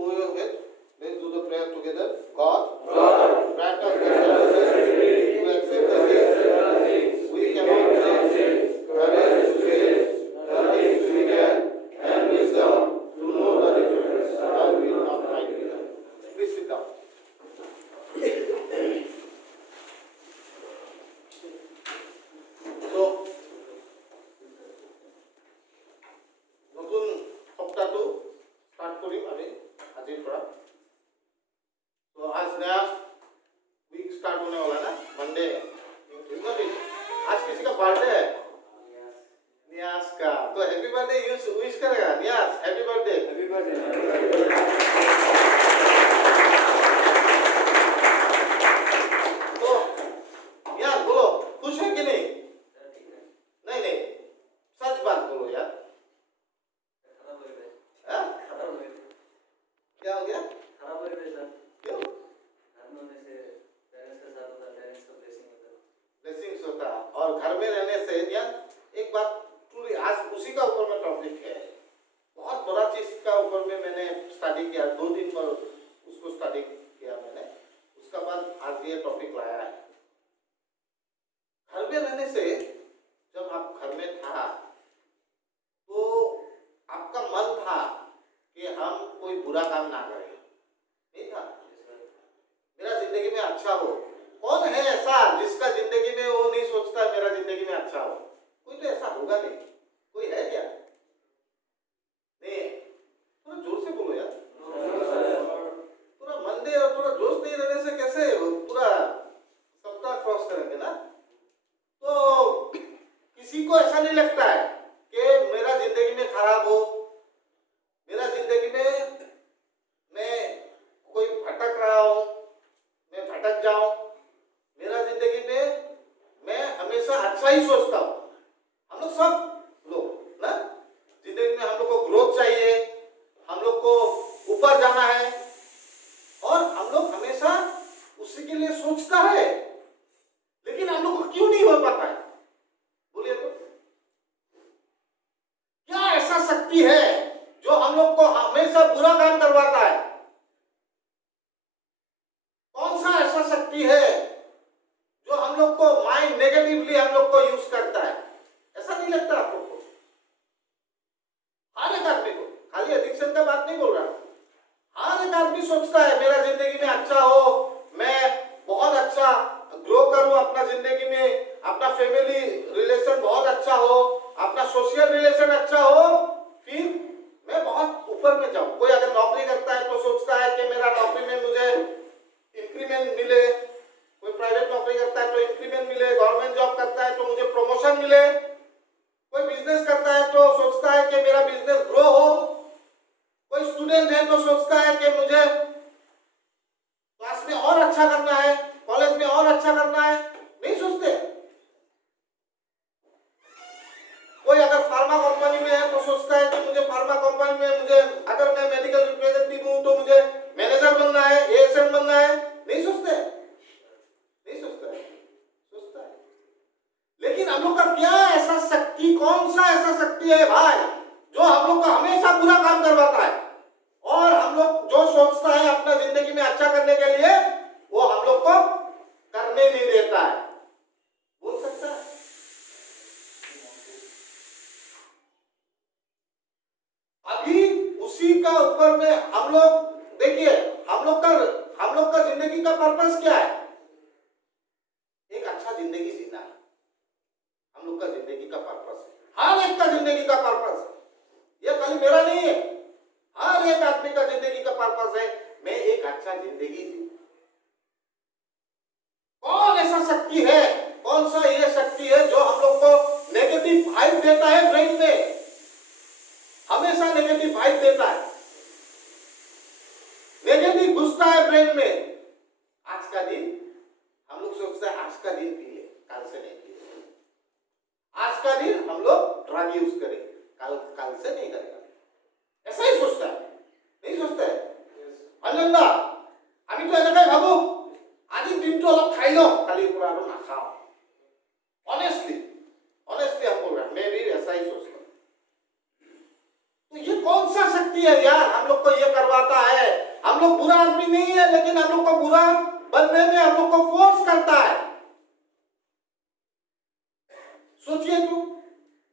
bow your head. Let's do the prayer together. God, grant us the senses to accept the things we cannot change, courage to change the things we can, and wisdom to know the difference. Thy will, not mine be done. Please sit down. So, নতুন সপ্তাহটো start করিম আমি আজিৰ পৰা। तो आज नया week start होने वाला है ना, मंडे। आज किसी का बर्थडे है, नियास का। तो हैप्पी बर्थडे विश करेगा Niyas, happy birthday. Happy birthday. तो नियास बोलो, खुश है कि नहीं? नहीं नहीं, सच बात बोलो यार। क्या हो गया? खराब हो गया सर। क्यों? घर में होने से पेरेंट्स के साथ होता है, पेरेंट्स का ब्लेसिंग होता है। ब्लेसिंग्स होता है। और घर में रहने से यार एक बात पूरी आज उसी का ऊपर में टॉपिक है। बहुत बड़ा चीज का ऊपर में मैंने स्टडी किया, 2 दिन पर उसको स्टडी किया मैंने। उसका बाद आज ये टॉपिक लाया है। घर में रहने से जब आप घर में था तो आपका मन था कि हम कोई बुरा काम ना करें, नहीं था? मेरा जिंदगी में अच्छा हो। कौन है ऐसा जिसका जिंदगी में वो नहीं सोचता मेरा जिंदगी में अच्छा हो? कोई तो ऐसा होगा नहीं। कोई है क्या? नहीं। थोड़ा जोर से बोलो यार। पूरा मंडे और पूरा जोश नहीं रहने से कैसे पूरा सप्ताह क्रॉस करेंगे ना? तो किसी को ऐसा नहीं लगता है कि मेरा जिंदगी में खराब हो, मेरा जिंदगी में मैं कोई भटक रहा हूं, मैं भटक जाऊं। मेरा जिंदगी में मैं हमेशा अच्छा ही सोचता हूं। हम लोग सब लोग ना जिंदगी में हम लोग को ग्रोथ चाहिए, हम लोग को ऊपर जाना है और हम लोग हमेशा उसी के लिए सोचता है। लेकिन हम लोग को क्यों नहीं हो पाता है? बोलिए तो। क्या ऐसा शक्ति है जो हम लोग को हमेशा बुरा काम करवाता है? कौन सा ऐसा शक्ति है जो हम लोग को माइंड नेगेटिवली हम लोग को यूज करता है? ऐसा नहीं लगता आप लोग को? हर एक आदमी को, खाली एडिक्शन का बात नहीं बोल रहा, हर एक आदमी सोचता है मेरा जिंदगी में अच्छा हो, मैं बहुत अच्छा ग्रो करूं अपना जिंदगी में, अपना फैमिली रिलेशन बहुत अच्छा हो, अपना सोशल रिलेशन अच्छा हो, फिर मैं बहुत ऊपर में जाऊं। कोई अगर नौकरी करता है तो सोचता है कि मेरा नौकरी में मुझे इंक्रीमेंट मिले, कोई प्राइवेट नौकरी करता है तो इंक्रीमेंट मिले, गवर्नमेंट जॉब करता है तो मुझे प्रमोशन मिले, कोई बिजनेस करता है तो सोचता है कि मेरा बिजनेस ग्रो हो, कोई स्टूडेंट है तो सोचता है कि मुझे क्लास में और अच्छा करना है, कॉलेज में और अच्छा करना है। नहीं सोचते? कोई अगर फार्मा कंपनी में है तो सोचता है कि मुझे फार्मा कंपनी में मुझे अगर मैं मेडिकल रिप्रेजेंटेटिव हूं तो मुझे मैनेजर बनना है, एएसएम बनना है। नहीं सोचते? नहीं सोचता है? सोचता है। लेकिन हम लोग का क्या ऐसा शक्ति, कौन सा ऐसा शक्ति है भाई जो हम लोग का हमेशा बुरा काम करवाता है और हम लोग जो सोचता है अपना जिंदगी में अच्छा करने के लिए वो हम लोग को करने नहीं देता है? बोल सकता है? अभी उसी का ऊपर में हम लोग देखिए, हम लोग का जिंदगी का पर्पस क्या है? एक अच्छा जिंदगी जीना है। हम लोग का जिंदगी का पर्पस है, हर एक का जिंदगी का पर्पस है। ये खाली मेरा नहीं है, हर एक आदमी का जिंदगी का पर्पस है मैं एक अच्छा जिंदगी जीऊं। कौन ऐसा शक्ति है, कौन सा ये शक्ति है जो हम लोग को नेगेटिव वाइब देता है ब्रेन में? हमेशा नेगेटिव वाइब देता है, नेगेटिव घुसता है ब्रेन में। आज का दिन हम लोग सोचते हैं आज का दिन पी ले, कल से नहीं पिए। आज का दिन हम लोग ड्रग यूज करेंगे, कल से नहीं करेगा। ऐसा ही सोचता है? नहीं सोचता है? अनंदा আমি তো এনেকৈ ভাবো আজি দিনটো অলপ খাই লও, কালি পৰা আৰু নাখাও। ऑनेस्टली हम बोल रहे हैं, मैं भी ऐसा ही सोचता हूं। तो ये कौन सा शक्ति है यार हम लोग को को ये करवाता है। हम लोग बुरा आदमी नहीं है, लेकिन हम लोग को बुरा बनने में हम लोग को फोर्स करता है। सोचिए तो,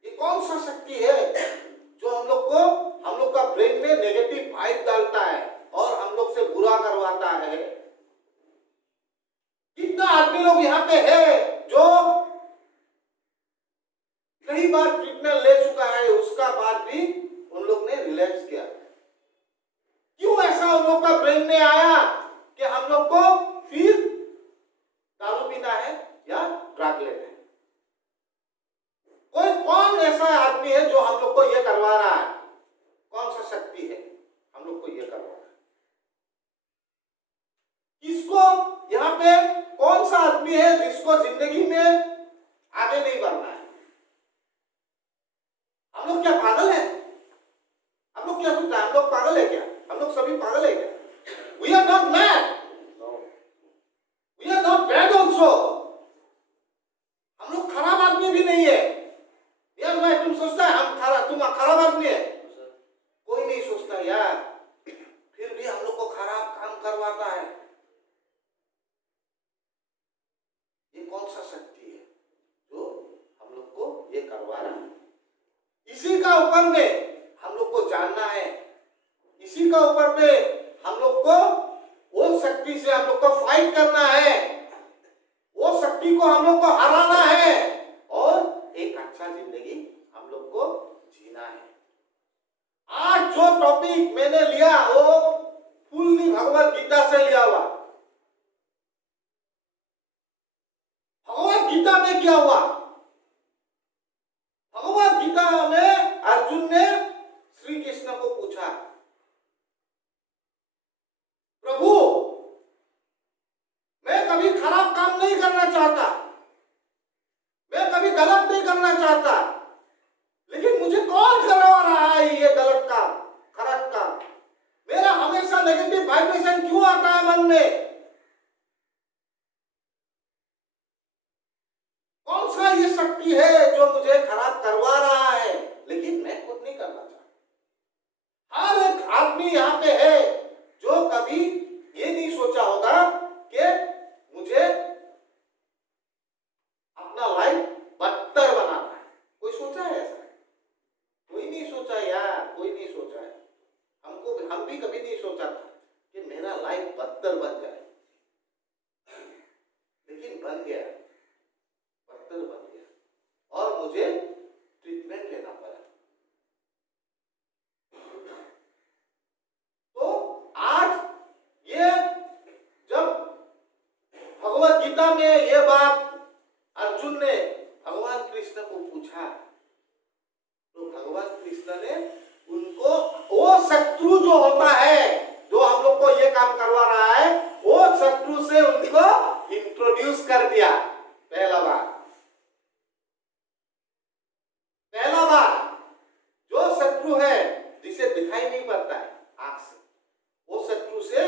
ये कौन सा शक्ति है जो हम लोग का ब्रेन में नेगेटिव वाइब डालता है और हम लोग से बुरा करवाता है। कितना आदमी लोग यहाँ पे है जो कई बार ट्रीटमेंट ले चुका है, उसका बाद भी उन लोग ने रिलैक्स किया। क्यों ऐसा उन लोग का ब्रेन में आया कि हम लोग को फिर दारू पीना है या ड्रग लेना है? कोई कौन ऐसा आदमी है जो हम लोग को ये करवा रहा है? कौन सा शक्ति है हम लोग को ये करवा रहा है? किसको यहाँ पे कौन सा आदमी है जिसको जिंदगी में आगे नहीं बढ़ना है? हम लोग क्या पागल है? हम लोग क्या सोचते हैं? हम लोग पागल है क्या? हम लोग सभी पागल है क्या? We are not mad. We are not bad also. हम लोग खराब आदमी भी नहीं है। यार भाई, तुम सोचता है तुम खराब आदमी है? कोई नहीं सोचता यार, फिर भी हम लोग को खराब काम करवाता है। ये कौन सा शक्ति है जो हम लोग को ये करवा रहा है? इसी का ऊपर में हम लोग को जानना है। इसी का ऊपर में हम लोग को वो शक्ति से हम लोग को फाइट करना है। वो शक्ति को हम लोग को हराना है और एक अच्छा जिंदगी हम लोग को जीना है। आज जो टॉपिक मैंने लिया वो फुल्ली भगवत गीता से लिया हुआ। भगवत गीता में क्या हुआ? भगवत गीता में अर्जुन ने श्री कृष्ण को पूछा, प्रभु मैं कभी खराब काम नहीं करना चाहता, मैं कभी गलत नहीं करना चाहता, लेकिन मुझे कौन करवा रहा है ये गलत काम, खराब काम? मेरा हमेशा नेगेटिव वाइब्रेशन क्यों आता है मन में? कौन सा ये शक्ति है जो मुझे खराब करवा रहा है, लेकिन मैं खुद नहीं करना चाहता? हर एक आदमी यहाँ पे है जो कभी ये नहीं सोचा होगा कि मुझे अपना लाइफ बदतर बनाना है। कोई सोचा है ऐसा? कोई नहीं सोचा यार, कोई नहीं सोचा है। हम भी कभी नहीं सोचा था कि मेरा लाइफ बदतर बन जाए, लेकिन बन गया, बदतर बन गया और मुझे ट्रीटमेंट लेना पड़ा। तो आज ये जब भगवत गीता में ये बात अर्जुन ने भगवान कृष्ण को पूछा, तो भगवान कृष्ण ने उनको वो शत्रु जो होता है जो हम लोग को ये काम करवा रहा है, वो शत्रु से उनको इंट्रोड्यूस कर दिया। पहला बार जो शत्रु है जिसे दिखाई नहीं पड़ता है आंख से, वो शत्रु से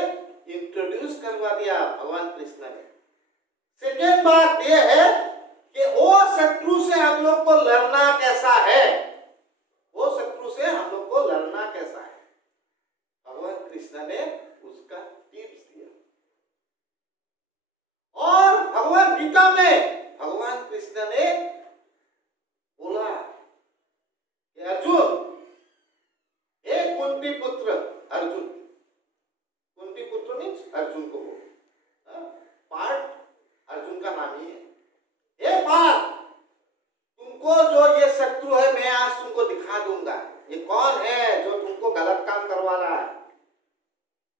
इंट्रोड्यूस करवा दिया भगवान कृष्ण ने। सेकेंड बात ये है कि वो शत्रु से हम लोग को लड़ना कैसा है, वो शत्रु से हम लोग को लड़ना कैसा है, भगवान कृष्ण ने उसका टिप्स दिया। और भगवत गीता में भगवान कृष्ण ने बोला कि अर्जुन, एक कुंती पुत्र अर्जुन, कुंती पुत्र मीन्स अर्जुन को बोल, पार्ट अर्जुन का नाम ही है। ये पार्ट, तुमको जो ये शत्रु है मैं आज तुमको दिखा दूंगा। ये कौन है जो तुमको गलत काम करवा रहा है?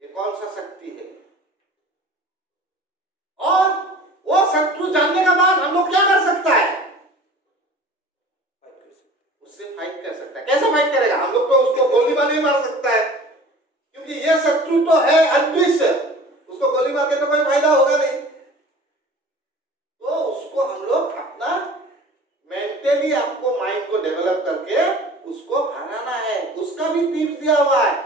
ये कौन सा शक्ति है? और वो शत्रु जानने के बाद हम लोग क्या कर सकता है? उससे फाइट कर सकता है। कैसे फाइट करेगा? हम लोग तो उसको गोली मार नहीं मार सकता है, क्योंकि ये शत्रु तो है अदृश्य, उसको गोली मार के तो कोई फायदा होगा नहीं। तो उसको हम लोग अपना मेंटली आपको माइंड को डेवलप करके उसको हराना है। उसका भी टिप्स दिया हुआ है,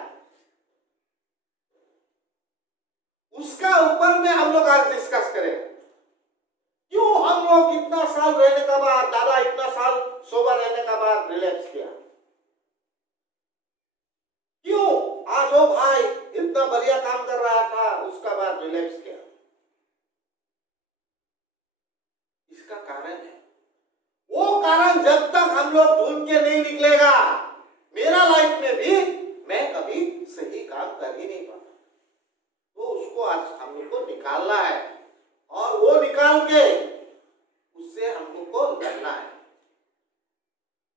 उसका ऊपर में हम लोग आज डिस्कस करें। क्यों हम लोग इतना साल रहने के बाद, दादा इतना साल सोबर रहने के बाद रिलैक्स किया? क्यों? आज ओ भाई इतना बढ़िया काम कर रहा था, उसका बाद रिलैप्स किया। इसका कारण है, वो कारण जब तक हम लोग ढूंढ के नहीं निकलेगा, मेरा लाइफ में भी मैं कभी सही काम कर ही नहीं पाता। तो उसको आज हम लोग को निकालना है, और वो निकाल के उससे हम लोग को लड़ना है।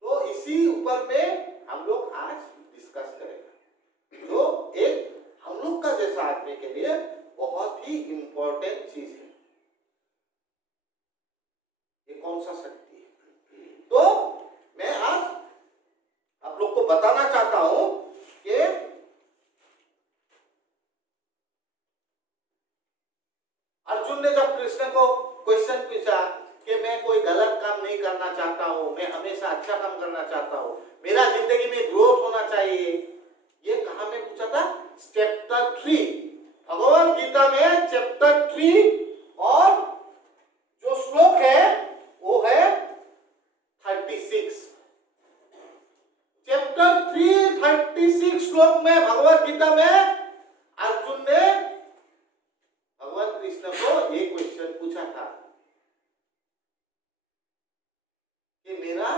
तो इसी ऊपर में हम लोग आज डिस्कस करेंगे, जो एक हम लोग का जैसा आदमी के लिए बहुत ही इंपॉर्टेंट चीज है। ये कौन सा शक्ति है? तो मैं आज आप लोग को बताना चाहता हूं कि अर्जुन ने जब कृष्ण को क्वेश्चन पूछा कि मैं कोई गलत काम नहीं करना चाहता हूं, मैं हमेशा अच्छा काम करना चाहता हूं, मेरा जिंदगी में ग्रोथ होना चाहिए, ये कहां में पूछा था? चैप्टर 3 भगवद गीता में, चैप्टर 3, और जो श्लोक है वो है 36। चैप्टर 3 36 श्लोक में भगवद गीता में अर्जुन ने भगवान कृष्ण को ये क्वेश्चन पूछा था कि मेरा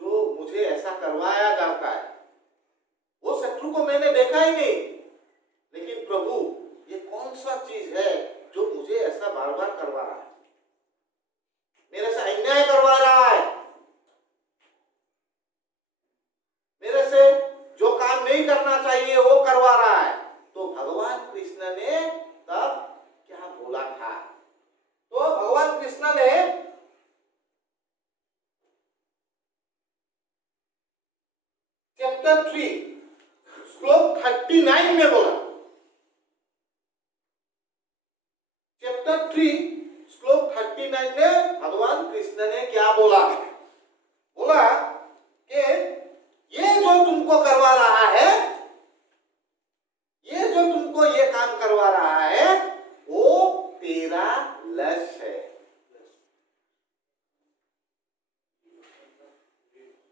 जो मुझे ऐसा करवाया जाता है, वो शत्रु को मैंने देखा ही नहीं, लेकिन प्रभु ये कौन सा चीज है जो मुझे ऐसा बार बार करवा रहा है, मेरे से अन्याय करवा रहा है, मेरे से जो काम नहीं करना चाहिए वो करवा रहा है। तो भगवान कृष्ण ने तब क्या बोला था? तो भगवान कृष्ण ने चैप्टर 3 श्लोक 39 में बोला, चैप्टर 3 श्लोक 39 में भगवान कृष्ण ने क्या बोला? बोला कि ये जो तुमको करवा रहा है, ये जो तुमको ये काम करवा रहा है, वो तेरा लक्ष्य है।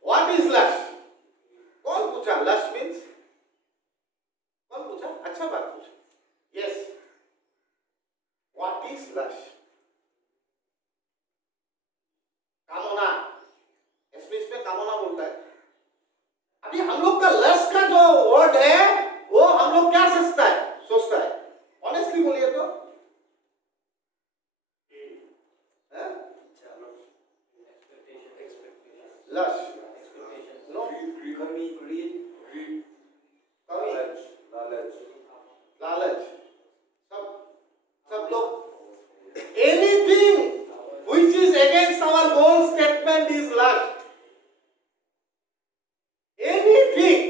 व्हाट इज लक्ष्य? कौन पूछा? लक्ष्य मीन्स कौन पूछा? अच्छा बात पूछा। यस, व्हाट इज लक्ष्य? कामना, स्पेस में कामना बोलता है। अभी हम लोग का लक्ष्य का जो वर्ड है वो हम लोग क्या सोचता है? ऑनेस्टली बोलिए तो लक्ष्य नो लालच, सब लोग anything which is against our goal statement is लक्ष्य। Anything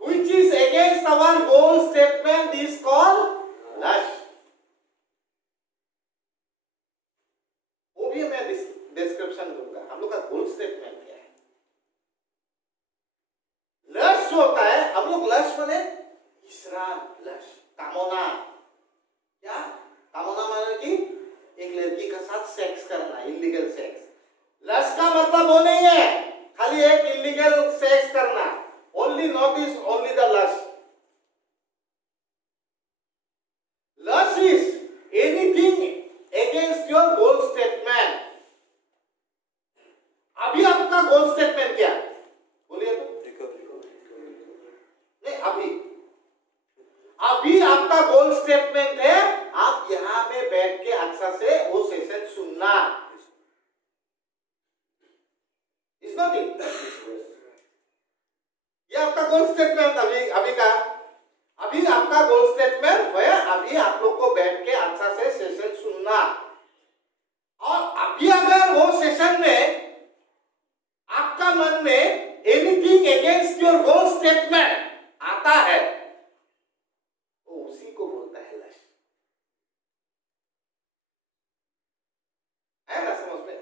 which is against our goal statement is called लक्ष्य। वो भी मैं डिस्क्रिप्शन दूंगा। हम लोग का गोल स्टेटमेंट क्या है? लक्ष्य होता है, हम लोग लक्ष्य माने तीसरा लक्ष्य, कामना। क्या कामना? माने कि एक लड़की के साथ सेक्स करना, इलीगल सेक्स। लक्ष्य का मतलब वो नहीं है खाली एक इलीगल सेक्स करना, only not is only the lust. Lust is anything against your goal statement. अभी आपका गोल स्टेटमेंट क्या है? बोलिए तो। नहीं, अभी आपका गोल स्टेटमेंट है आप यहां में बैठ के अच्छा से वो सेशन सुनना। Is not it? ये आपका गोल स्टेटमेंट अभी का। अभी आपका गोल स्टेटमेंट है अभी आप लोग को बैठ के अच्छा से सेशन सुनना। और अभी अगर वो सेशन में आपका मन में anything against your goal statement आता है, तो उसी को बोलता है लक्ष्य। है ना समझ में?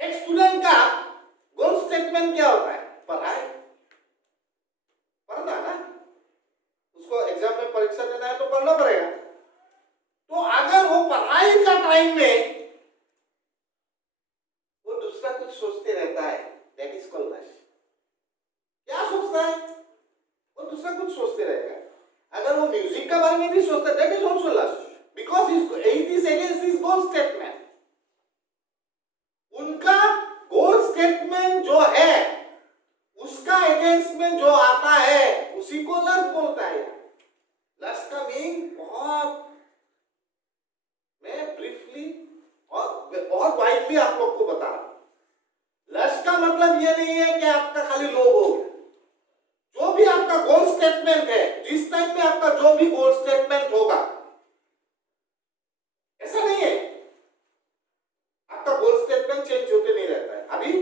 एक स्टूडेंट का गोल स्टेटमेंट क्या होता है? पढ़ाई, पढ़ना ना, उसको एग्जाम में परीक्षा देना है तो पढ़ना पड़ेगा। तो अगर वो पढ़ाई का टाइम में वो दूसरा कुछ सोचते रहता है, दैट इज कॉल्ड लक्ष्य। क्या सोचता है? वो दूसरा कुछ सोचते रहेगा, अगर वो म्यूजिक के बारे में भी सोचता है, that is also lust, because it is against his goal statement. उनका गोल स्टेटमेंट जो है उसका अगेंस्ट में जो आता है उसी को लस्ट बोलता है। लस्ट का मीनिंग बहुत, मैं ब्रीफली और बहुत वाइडली आप लोग को बता रहा हूं। लस्ट का मतलब यह नहीं है कि आपका खाली लोभ हो, जो भी आपका गोल स्टेटमेंट है, जिस टाइम में आपका जो भी गोल स्टेटमेंट होगा, ऐसा नहीं है आपका गोल स्टेटमेंट चेंज होते नहीं रहता है। अभी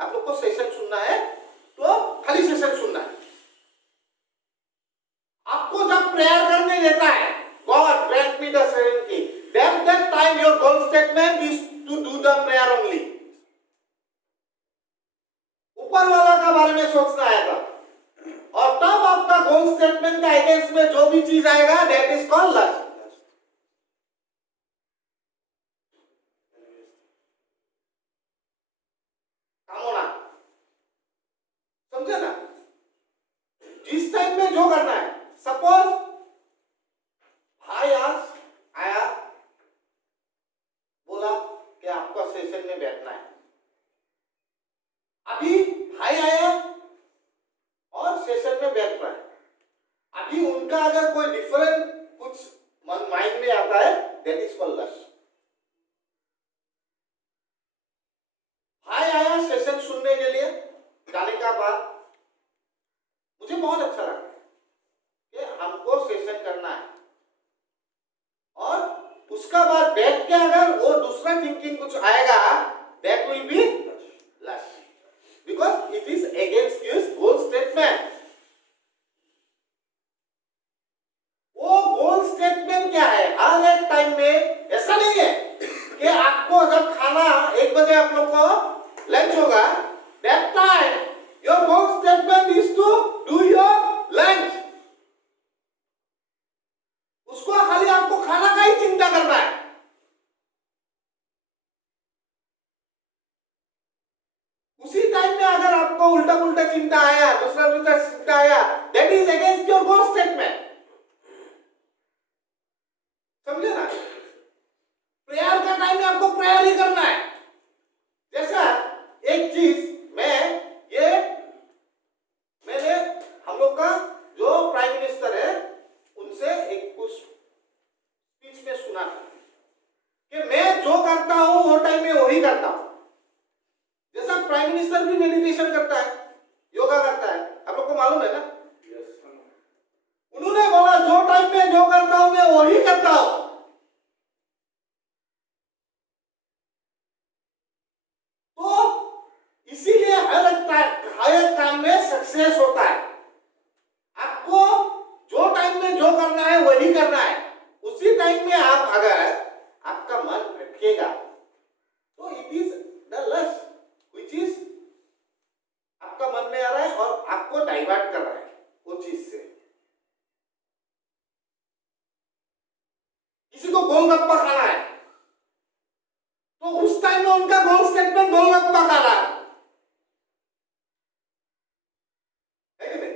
आप लोग को सेशन सुनना है तो खाली सेशन सुनना है। आपको जब प्रेयर करने देता है, God grant me the serenity, that time your goal statement is to do the prayer only। ऊपर वाला का बारे में सोचना है तब, और तब आपका गोल स्टेटमेंट का अगेंस्ट में जो भी चीज आएगा दैट इज कॉल्ड लस्ट। कामना, समझे ना? जिस टाइम में जो करना है, सपोज भाई आज आया, बोला कि आपका सेशन में बैठना है। अभी भाई आया और सेशन में बैठ रहा है। अभी उनका अगर कोई डिफरेंट कुछ माइंड में आता है, दैट इज कॉल्ड लस्ट। भाई आया सेशन सुनने के लिए, जाने का बाद मुझे बहुत अच्छा लगा कि हमको सेशन करना है, और उसका बाद बैठ के अगर वो दूसरा थिंकिंग कुछ आएगा, that will be lust, because it is against his goal statement. वो गोल स्टेटमेंट क्या है? हर एक टाइम में ऐसा नहीं है कि आपको अगर खाना 1 बजे आप लोग को लंच होगा, that time your goal statement is to do your lunch. उसको खाली आपको खाना का ही चिंता करना है। उसी टाइम में अगर आपको उल्टा पुल्टा चिंता आया, दूसरा चिंता आया, that is against your goal statement. समझे ना? प्रेयर का टाइम में आपको प्रेयर ही करना है। जैसा एक चीज मैंने हम लोग का जो प्राइम मिनिस्टर है उनसे एक कुछ स्पीच में सुना था कि मैं जो करता हूं वो टाइम में वही करता हूं। जैसा प्राइम मिनिस्टर भी मेडिटेशन करता है, योगा करता है, आप लोग को मालूम है ना? उन्होंने बोला जो टाइम में जो करता हूं मैं वही करता हूं। तो इसीलिए हर एक काम में सक्सेस होता है। आपको जो टाइम में जो करना है वही करना है। उसी टाइम में आप अगर आपका मन भटकेगा तो it is the lust which is आपका मन में आ रहा है और आपको डाइवर्ट कर रहा है वो चीज से। किसी को गोलगप्पा खाना है तो उस टाइम में उनका गोल स्टेटमेंट गोलगप्पा खाना है कि नहीं?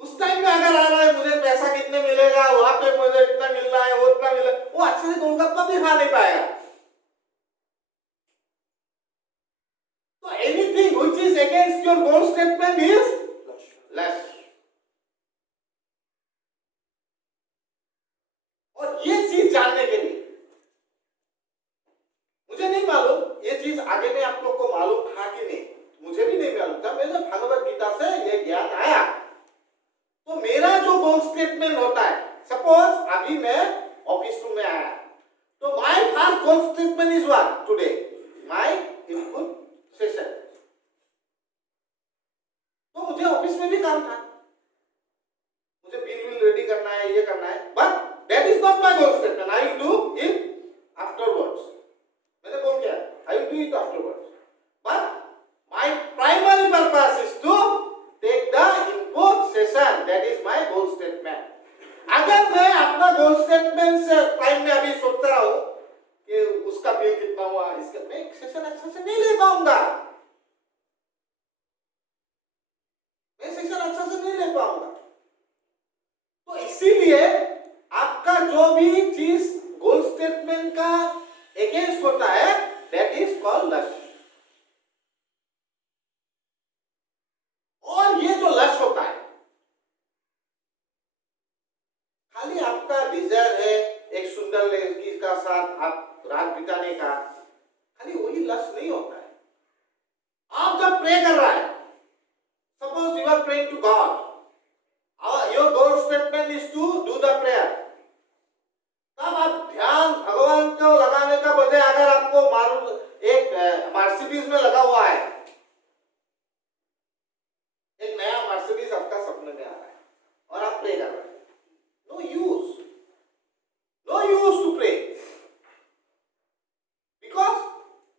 उस टाइम में अगर आ रहा है मुझे पैसा कितने मिलेगा, वहां पे मुझे इतना मिलना है, वो इतना मिले, वो अच्छे से गोलगप्पा भी खा नहीं पाएगा। तो anything which is against your goal statement is lust. और ये चीज जानने के लिए मुझे नहीं मालूम ये चीज आगे में आप लोग को मालूम था कि नहीं, मुझे भी नहीं मालूम था। मुझे भगवत गीता से ये ज्ञान आया तो मेरा जो गोल स्टेटमेंट होता है, सपोज अभी मैं ऑफिस रूम में आया तो my first goal statement is what today my input session. तो मुझे ऑफिस में भी काम था, मुझे बिल रेडी करना है, ये करना है, but that is not my goal statement. I will do it afterwards. मैंने बोल क्या, I will do it afterwards, but my primary purpose is to take the input session, that is my goal statement. अगर मैं अपना गोल statement से time में अभी सोचता रहा हूं कि उसका बिल कितना हुआ, इसका, मैं सेशन अच्छा से नहीं ले पाऊंगा, मैं सेशन अच्छा से नहीं ले पाऊंगा। इसीलिए आपका जो भी चीज गोल स्टेटमेंट का अगेंस्ट होता है, दैट इज कॉल्ड लस्ट। और ये जो लस्ट होता है, खाली आपका डिजायर है एक सुंदर लड़की का साथ आप रात बिताने का, खाली वही लस्ट नहीं होता है। आप जब प्रे कर रहा है, suppose you are praying to God, your goal statement is to do the prayer, तब आप ध्यान भगवान को लगाने का बजाय अगर आपको मालूम एक मर्सिडीज में लगा हुआ है, एक नया मर्सिडीज आपका सपने में आ रहा है और आप प्रे कर रहे हैं, no use to pray, because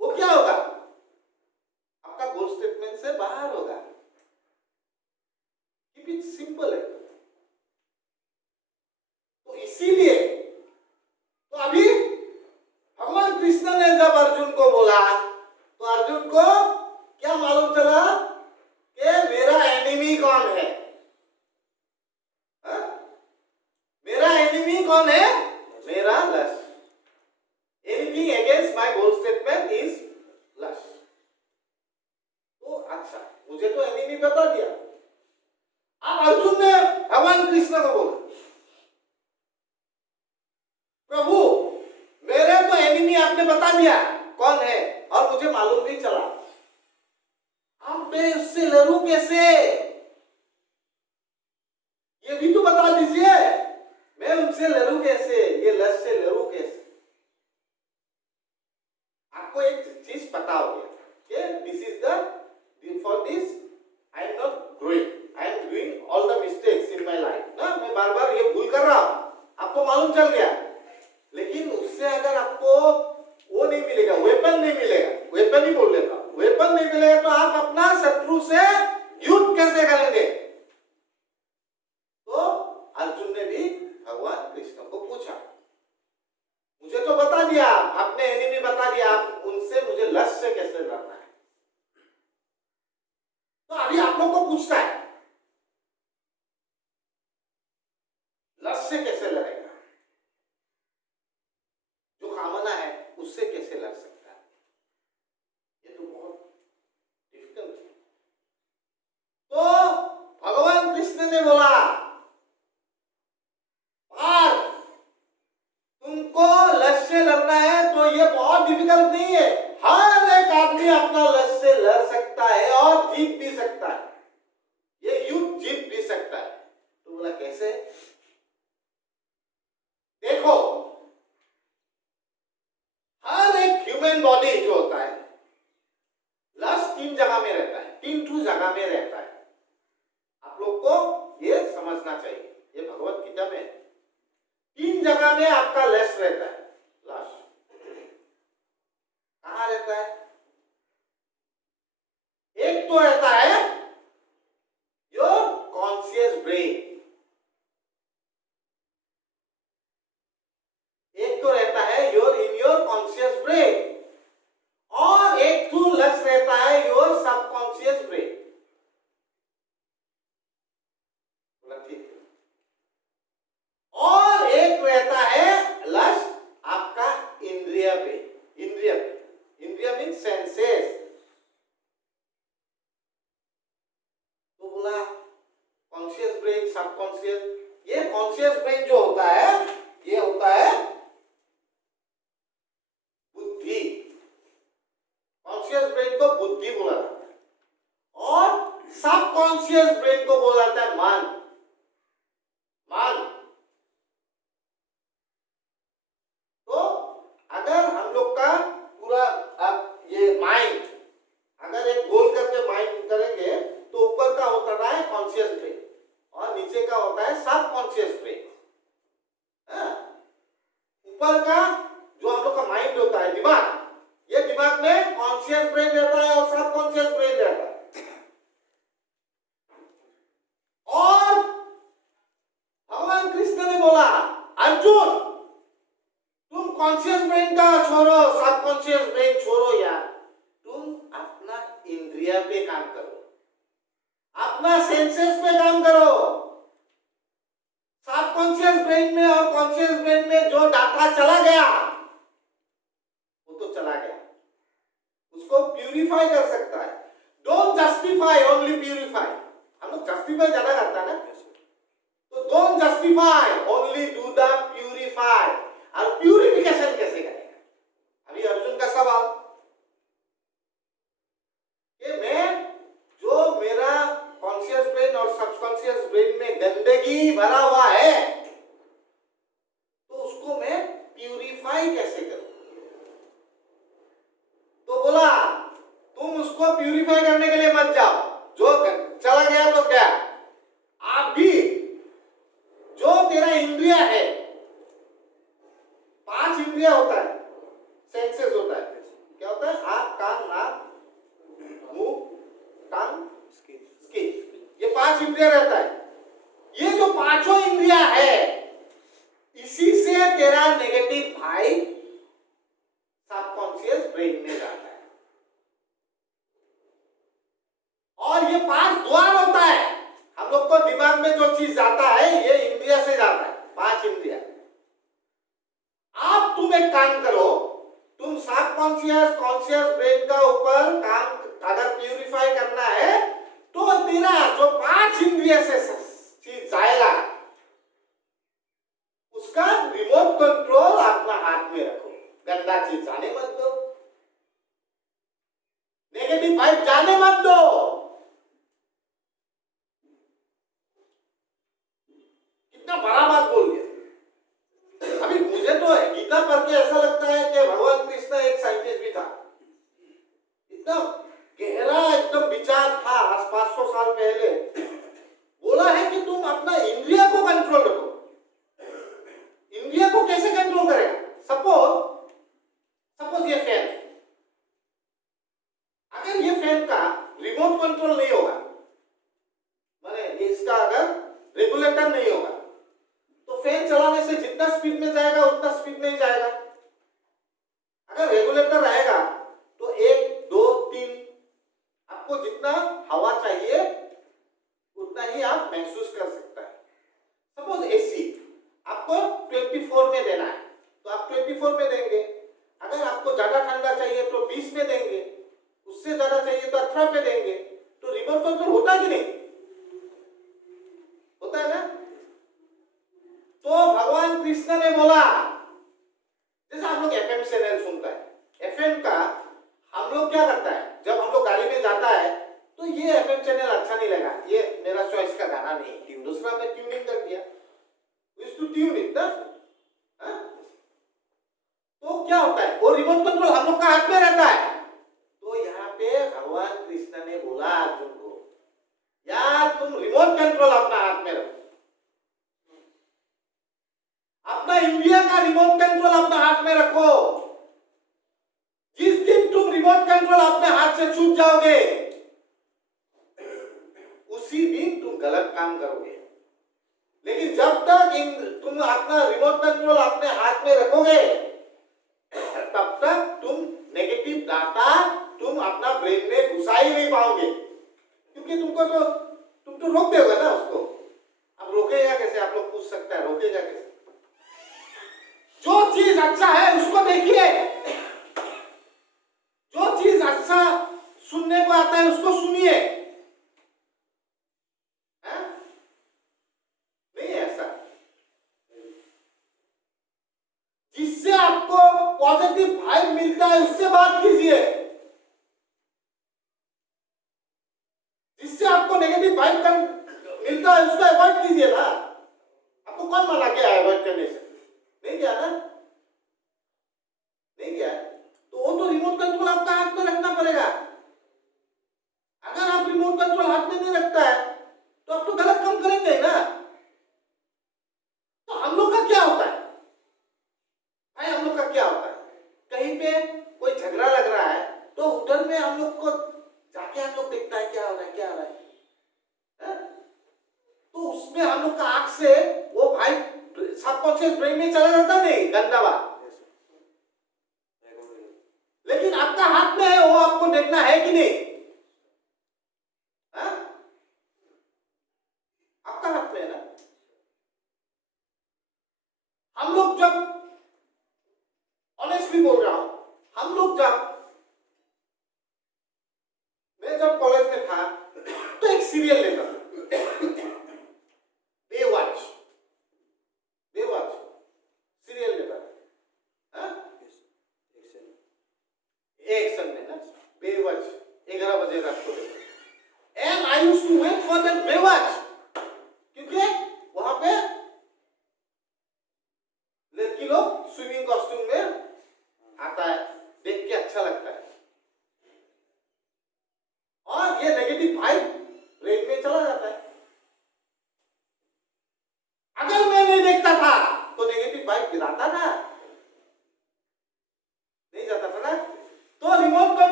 वो क्या होगा, आपका गोल स्टेटमेंट से बाहर होगा। कीप इट सिंपल है। तो इसीलिए तो अभी भगवान कृष्ण ने जब अर्जुन को बोला, तो अर्जुन को क्या मालूम चला कि मेरा एनिमी कौन है? हा? मेरा एनिमी कौन है? मेरा lust. Anything against my goal statement is lust. तो अच्छा, मुझे तो एनिमी बता दिया। अब अर्जुन ने भगवान कृष्ण को बोला, प्रभु मेरे तो एनिमी आपने बता दिया कौन है, और मुझे मालूम नहीं चला, अब मैं उससे लड़ूं कैसे? ये भी तो बता दीजिए, मैं उनसे लड़ूं कैसे, ये लस्ट से लड़ूं कैसे? आपको एक चीज पता हो गया कि this is the for this I am not growing, I am doing all the mistakes in my life ना, मैं बार बार ये भूल कर रहा हूं, आपको मालूम चल गया। लेकिन उससे अगर आपको वो नहीं मिलेगा, वेपन नहीं मिलेगा, वेपन ही बोल लेता हूं, वेपन नहीं मिलेगा, तो आप अपना शत्रु से युद्ध कैसे करेंगे? तो अर्जुन ने भी भगवान कृष्ण को पूछा, मुझे तो बता दिया आपने, एनिमी बता दिया, आप उनसे मुझे लस्ट से कैसे लड़ना है? तो अभी आप लोग को पूछता है लस्ट से कैसे लड़ेगा? जो कामना है उससे कैसे लड़ सकता है? ये तो बहुत डिफिकल्ट है। तो भगवान कृष्ण ने बोला, पार्थ तुमको लक्ष्य से लड़ना है तो ये बहुत डिफिकल्ट नहीं है, हर एक आदमी अपना लक्ष्य से लड़ सकता है और जीत भी सकता है, ये युद्ध जीत भी सकता है। तो बोला कैसे? देखो, हर एक ह्यूमन बॉडी जो होता है, लक्ष्य 3 जगह में रहता है, 3 जगह में रहता है। आप लोग को ये समझना चाहिए, ये भगवत गीता में 3 जगह में आपका लक्ष्य रहता है। लक्ष्य कहाँ रहता है? एक तो रहता है योर कॉन्शियस ब्रेन, एक तो रहता है your in your conscious brain, और एक तो लक्ष्य रहता है योर सबकॉन्शियस ब्रेन। और एक रहता है लक्ष्य आपका इंद्रिय पे, इंद्रिय मीन्स सेंसेस। तो बोला कॉन्शियस ब्रेन, सबकॉन्शियस, ये कॉन्शियस ब्रेन जो होता है ये होता है बुद्धि, कॉन्शियस ब्रेन को बुद्धि बोला जाता है, और सबकॉन्शियस ब्रेन को बोला जाता है मन। तो अगर हम लोग का पूरा अब ये माइंड, अगर एक गोल करके माइंड करेंगे तो ऊपर का होता है कॉन्शियस ब्रेन और नीचे का होता है सबकॉन्शियस ब्रेन। ऊपर का जो हम लोग का माइंड होता है, दिमाग, ये दिमाग में कॉन्शियस ब्रेन रहता है और सबकॉन्शियस ब्रेन रहता है। और भगवान कृष्ण ने बोला, अर्जुन तुम कॉन्शियस ब्रेन का छोड़ो, सबकॉन्शियस ब्रेन छोड़ो यार, तुम अपना इंद्रिय पे काम करो, अपना सेंसेस पे काम करो, चला गया, वो तो चला गया, उसको प्यूरिफाई कर सकता है। Don't justify, only purify. हम लोग जस्टिफाई ज्यादा करता है ना, तो don't justify, only do the purify. और प्यूरिफिकेशन कैसे करेगा? अभी अर्जुन का सवाल कि मैं जो मेरा कॉन्शियस ब्रेन और सबकॉन्शियस ब्रेन में गंदगी भरा हुआ है, तो उसको मैं प्यूरिफाई कैसे करूं? तो बोला तुम उसको प्यूरिफाई करने के लिए मत जाओ, जो चला गया तो क्या, आप भी जो तेरा इंद्रिय है, 5 इंद्रिय होता है, सेंसेस होता है, क्या होता है? आंख, कान, नाक, मुंह, टंग, स्किन, ये 5 इंद्रिय रहता है। ये जो पांचों इंद्रिय है, इसी से तेरा नेगेटिव भाई सबकॉन्शियस ब्रेन में जाता है। और ये 5 द्वार होता है, हम लोग को दिमाग में जो चीज जाता है ये इंद्रिय से जाता है, 5 इंद्रिय। आप तुम एक काम करो, तुम सबकॉन्शियस कॉन्शियस ब्रेन का ऊपर काम अगर प्यूरिफाई करना है, तो तेरा जो 5 इंद्रिय से चीज जाएगा, उसका रिमोट कंट्रोल अपना हाथ में रखो। गंदा चीज जाने मत दो, नेगेटिव वाइब जाने मत दो। कितना बड़ा बात बोल दिया। अभी मुझे तो गीता पढ़ के ऐसा लगता है कि भगवान कृष्ण एक साइंटिस्ट भी था। इतना गहरा एकदम विचार था, आज 500 साल पहले बोला है कि तुम अपना इंद्रिय को कंट्रोल रखो। इंद्रिय को कैसे कंट्रोल करेगा? सपोज ये फैन, अगर ये फैन का रिमोट कंट्रोल नहीं होगा, माने इसका अगर रेगुलेटर नहीं होगा, तो फैन चलाने से जितना स्पीड में जाएगा उतना स्पीड नहीं जाएगा। अगर रेगुलेटर रहेगा तो 1, 2, 3 आपको जितना हवा चाहिए उतना ही आप महसूस कर सकता है। सपोज एसी आपको 24 में देना है, तो आप 24 में देंगे। अगर आपको ज्यादा ठंडा चाहिए तो 20 में देंगे, उससे ज्यादा चाहिए तो 18 में देंगे। तो रिमोट कंट्रोल होता है कि नहीं? होता है ना? तो भगवान कृष्ण ने बोला, जैसे हम लोग एफएम चैनल सुनता है, एफएम का हम लोग क्या करता है, जब हम लोग गाड़ी में जाता है तो ये एफएम चैनल अच्छा नहीं लगा, ये मेरा चॉइस का गाना नहीं, दूसरा में ट्यूनिंग कर दिया, टू ट्यून इट ना। तो क्या होता है, वो रिमोट कंट्रोल हम लोग का हाथ में रहता है। तो यहाँ पे भगवान कृष्ण ने बोला अर्जुन को, यार तुम रिमोट कंट्रोल अपना हाथ में रखो, अपना इंडिया का रिमोट कंट्रोल अपना हाथ में रखो। जिस दिन तुम रिमोट कंट्रोल अपने हाथ से छूट जाओगे, उसी दिन तुम गलत काम करोगे। लेकिन जब तक तुम अपना रिमोट कंट्रोल अपने हाथ में रखोगे, तब तक तुम नेगेटिव डाटा तुम अपना ब्रेन में घुसा ही नहीं पाओगे, क्योंकि तुम तो रोक दोगे ना उसको। अब रोकेगा कैसे? आप लोग पूछ सकते हैं, रोकेगा कैसे? जो चीज अच्छा है उसको देखिए, जो चीज अच्छा सुनने को आता है उसको सुनिए। नहीं ऐसा, जिससे आपको पॉजिटिव वाइब मिलता है उससे बात कीजिए, जिससे आपको नेगेटिव वाइब मिलता है उसको अवॉइड कीजिए ना। आपको कौन मना किया है अवॉइड करने से? नहीं किया ना, नहीं किया। तो वो तो रिमोट कंट्रोल आपका हाथ में रखना पड़ेगा। अगर आप रिमोट कंट्रोल हाथ में नहीं रखता है तो आप तो गलत काम करेंगे ना। तो हम लोग का क्या होता है भाई, हम लोग का क्या होता है, कहीं पे कोई झगड़ा लग रहा है तो उधर में हम लोग को जाके हम लोग देखता है क्या हो रहा है, क्या हो रहा है? तो उसमें हम लोग का आंख से वो भाई सबकॉन्शियस ब्रेन में चला जाता नहीं, गंदा बात। लेकिन आपका हाथ में है, वो आपको देखना है कि नहीं? आपका हाथ में है ना। हम लोग जब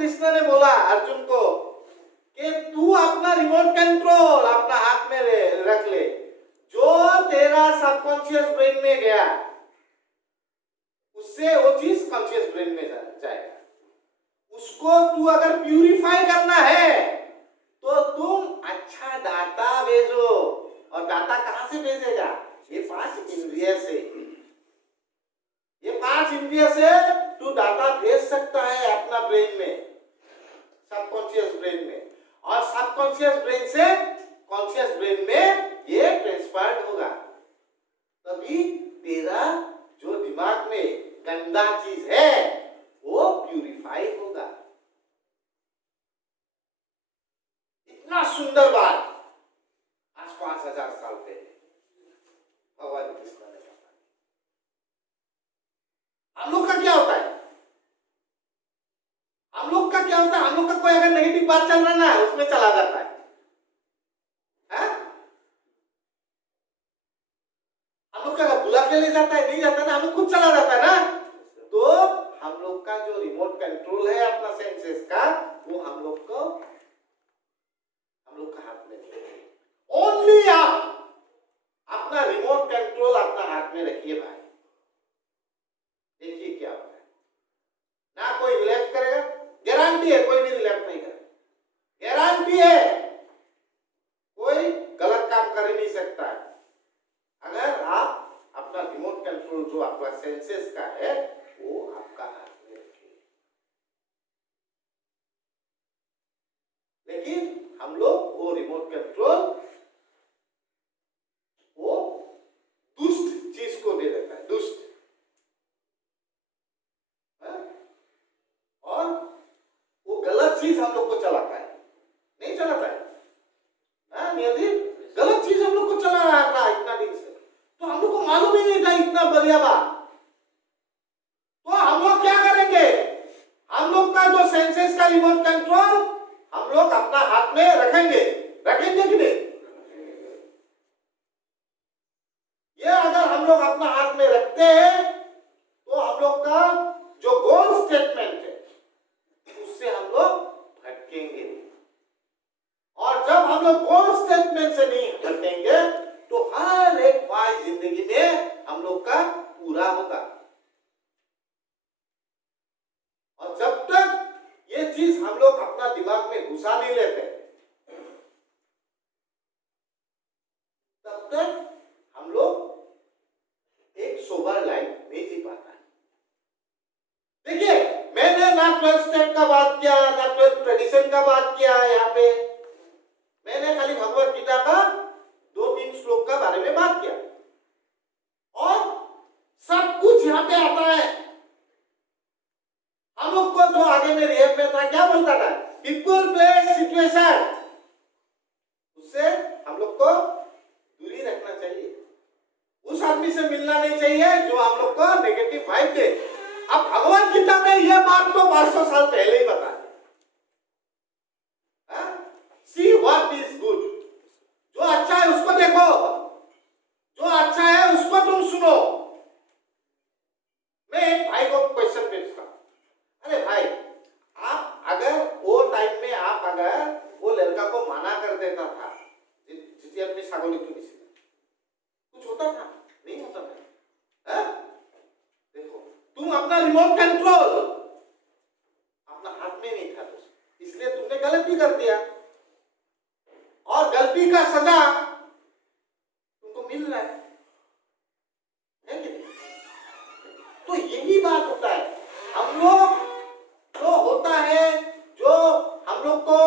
कृष्ण ने बोला अर्जुन को कि तू अपना रिमोट कंट्रोल अपना हाथ में रख ले, जो तेरा सबकॉन्शियस ब्रेन में गया उससे वो चीज कॉन्शियस ब्रेन में जाएगा। उसको तू अगर प्यूरिफाई करना है तो तुम अच्छा डाटा भेजो, और डाटा कहां से भेजेगा? ये 5 इंद्रिय से। ये 5 इंद्रिय से तू डाटा भेज सकता है अपना ब्रेन में, सबकॉन्शियस ब्रेन में, और सबकॉन्शियस ब्रेन से कॉन्शियस ब्रेन में ये ट्रांसफर्ड होगा। तभी तेरा जो दिमाग में गंदा चीज है वो प्यूरिफाई होगा। इतना सुंदर बात आज 5000 साल पहले भगवान कृष्ण ने कहा। हम लोग का क्या होता है? हम लोग का क्या होता है? हम लोग का कोई अगर नेगेटिव बात चल रहा ना उसमें चला जाता है, हम लोग का बुला के ले जाता है, नहीं जाता ना, हम लोग खुद चला जाता है ना। तो हम लोग का जो रिमोट कंट्रोल है अपना सेंसेस का, वो हम लोग का हाथ में नहीं है। ओनली आप अपना रिमोट कंट्रोल अपना हाथ में रखिए भाई, देखिए क्या होता है। ना कोई रिलैक्स करेगा, गारंटी है कोई भी रिलैक्स नहीं करेगा, गारंटी है कोई गलत काम कर ही नहीं सकता है अगर आप अपना रिमोट कंट्रोल जो आपका सेंसेस का है वो आपका हाथ में रखिए। लेकिन हम लोग वो रिमोट कंट्रोल वो दुष्ट चीज को दे देता है, दुष्ट, और वो गलत चीज हम लोग को चलाता है, नहीं चलाता है नियति, गलत चीज हम लोग को चला रहा था इतना दिन से, तो हम लोग को मालूम ही नहीं था इतना बढ़िया बात। तो हम लोग क्या करेंगे? हम लोग का जो सेंसेस का रिमोट कंट्रोल हम लोग अपना हाथ में रखेंगे, रखेंगे कि नहीं? ये अगर हम लोग अपना हाथ में रखते हैं तो हम लोग का जो गोल स्टेटमेंट है उससे हम लोग भटकेंगे, और जब हम लोग गोल स्टेटमेंट से नहीं भटकेंगे तो हर एक ख्वाहिश जिंदगी में हम लोग का पूरा होगा। और जब तक ये चीज हम लोग अपना दिमाग में घुसा नहीं लेते तब तक हम लोग एक सोबर लाइफ नहीं जी पाता है। देखिए, मैंने ना 12 स्टेप का बात किया, ना 12 ट्रेडिशन का बात किया, यहाँ पे मैंने खाली भगवत गीता का 2-3 श्लोक का बारे में बात किया, और सब कुछ यहाँ पे आता है। हम लोग को जो आगे में रिहेब में था क्या बोलता था? पीपल, प्लेस, सिचुएशन, उससे हम लोग को दूरी रखना चाहिए। उस आदमी से मिलना नहीं चाहिए जो हम लोग को नेगेटिव वाइब दे। अब भगवत गीता में यह बात तो 500 साल पहले ही बता दी। See what is good, जो अच्छा है उसको देखो, जो अच्छा है उसको तुम सुनो। मैं एक भाई को क्वेश्चन पूछता, अरे भाई, आप अगर वो टाइम में आप अगर वो लड़का को मना कर देता था जिसे अपने सागोली क्यों नहीं सीखा, कुछ होता था? नहीं होता था। देखो, तुम अपना रिमोट कंट्रोल अपना हाथ में नहीं था, इसलिए तुमने गलती कर दिया, और गलती का सजा तुमको मिल रहा है कि नहीं? तो यही बात होता है। हम लोग जो होता है, जो हम लोग को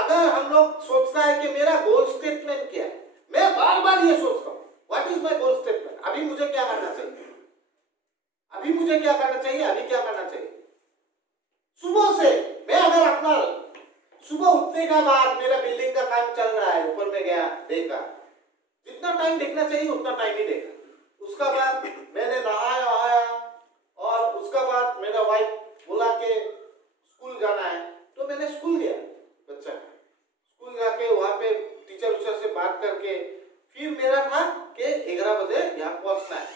अगर हम लोग सोचता है कि मेरा गोल स्टेटमेंट क्या है, मैं बार बार ये सोचता हूँ what is my goal statement, अभी मुझे क्या करना चाहिए, अभी मुझे क्या करना चाहिए, अभी क्या करना चाहिए। सुबह से मैं अगर अपना सुबह उठने का बाद मेरा बिल्डिंग का काम चल रहा है, ऊपर में गया, देखा, जितना टाइम देखना चाहिए उतना टाइम ही देखा। उसका बाद मैंने नहाया वहाया, और उसका बाद मेरा वाइफ बोला कि स्कूल जाना है, तो मैंने स्कूल गया, बच्चा स्कूल जाके वहां पे टीचर उचर से बात करके फिर मेरा था कि 11 बजे यहाँ पहुंचना है।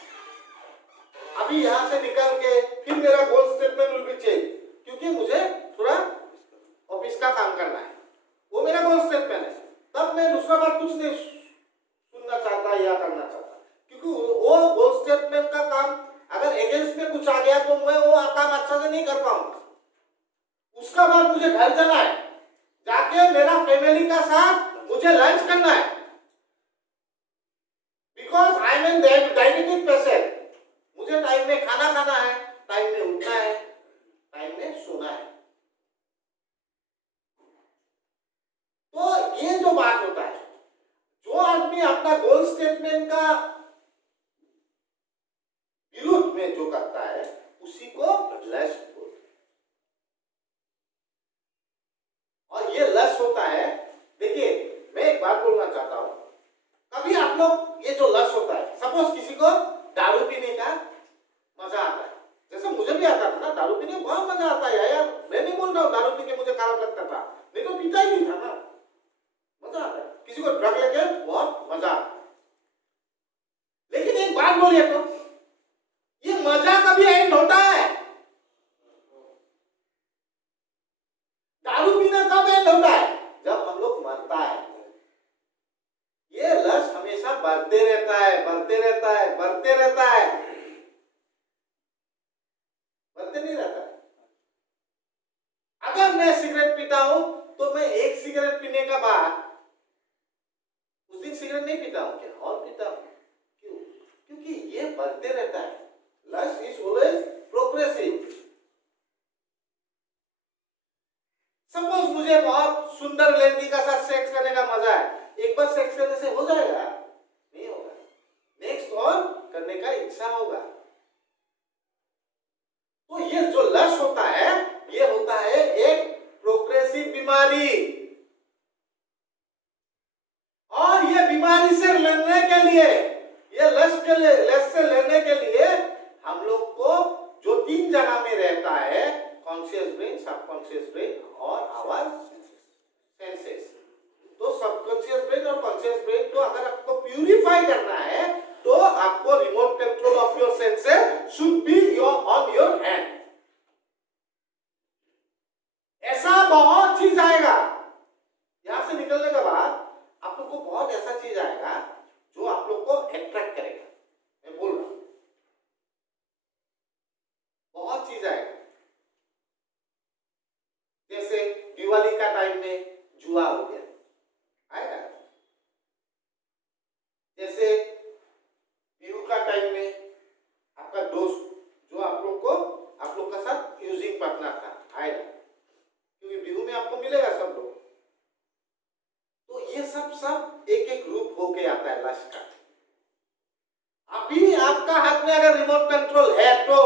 अभी यहाँ से निकल के फिर मेरा गोल स्टेटमेंट विल बी चेंज, क्योंकि मुझे थोड़ा उसका काम करना है, वो मेरा गोल स्टेटमेंट है। तब मैं दूसरा बात कुछ नहीं सुनना चाहता या करना चाहता, क्योंकि वो गोल स्टेटमेंट का काम अगर अगेंस्ट में कुछ आ गया तो मैं वो काम अच्छा से नहीं कर पाऊंगा। उसका बाद मुझे घर जाना है, जाके मेरा फैमिली का साथ मुझे लंच करना है, because I am an diabetic patient. मुझे टाइम में खाना खाना है, टाइम में उठना है, टाइम में सोना है। तो ये जो बात होता है, जो आदमी अपना गोल स्टेटमेंट का विरुद्ध में जो करता है उसी को लक्ष्य बोलते हैं। और ये लक्ष्य होता है, देखिए मैं एक बात बोलना चाहता हूं, कभी आप लोग ये जो लक्ष्य होता है, सपोज किसी को दारू पीने का मजा आता है, जैसे मुझे भी आता था ना, दारू पीने में बहुत मजा आता है यार। मैं नहीं बोल रहा हूँ दारू पी के मुझे खराब लगता था, नहीं तो पीता ही नहीं था ना, मजा आता है। किसी को ड्रग लेके बहुत मजा आता है। लेकिन एक बात बोलिए तो, ये मजा कभी एंड होता है? दारू पीना कब एंड होता है? जब हम लोग मरता है। ये लक्ष्य हमेशा बढ़ते रहता है, बढ़ते रहता है, बढ़ते रहता है, बढ़ते नहीं रहता है। अगर मैं सिगरेट पीता हूं तो मैं एक सिगरेट पीने का बाद उस दिन सिगरेट नहीं पीता हूं क्या, और पीता हूं। क्यों? क्योंकि ये बढ़ते रहता है। लक्ष्य इज ऑलवेज प्रोग्रेसिव। सपोज मुझे बहुत सुंदर लड़की का साथ सेक्स करने का मजा है, एक बार सेक्स करने से हो जाएगा? नहीं होगा, नेक्स्ट और करने का इच्छा होगा। तो ये जो लक्ष्य होता है, ये होता है एक प्रोग्रेसिव बीमारी, और ये बीमारी से लड़ने के लिए, ये लक्ष्य से लड़ने के लिए हम लोग को जो 3 जगह में रहता है, कॉन्शियस ब्रेन, सबकॉन्शियस ब्रेन और आवर सेंसेस। तो सबकॉन्शियस ब्रेन और कॉन्शियस ब्रेन को अगर आपको प्यूरिफाई करना है तो आपको remote control of your senses should be on your hand. ऐसा बहुत चीज आएगा यहां से निकलने के बाद, आप लोग को बहुत ऐसा चीज आएगा जो आप लोग को अट्रैक्ट करेगा। मैं बोल रहा हूं बहुत चीज आएगा। जैसे दिवाली का टाइम में जुआ हो गया, आएगा। जैसे बिहू का टाइम में आपका दोस्त जो आप लोग का साथ यूजिंग पार्टनर था, आएगा, क्योंकि बिहू में आपको मिलेगा सब लोग। तो ये सब एक एक ग्रुप होके आता है लक्ष्य का। अभी आपका हाथ में अगर रिमोट कंट्रोल है तो